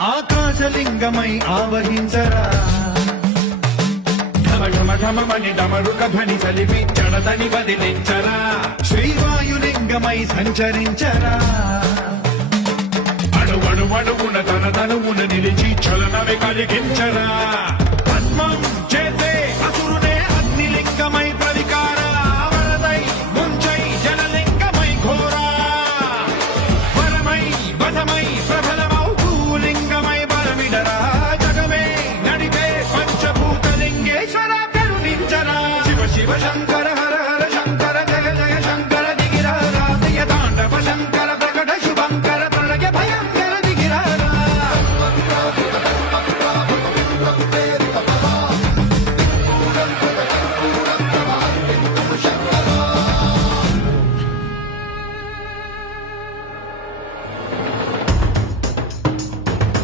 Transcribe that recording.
ఆకాశలింగమై ఆవహించరా ఢమఢమఢమని డమరుక ధ్వని చలివి జడతని వదిలించరా శ్రీవాయులింగమై సంచరించరా అణువణువున తన తనువున నిలిచి చలనమే కలిగించరా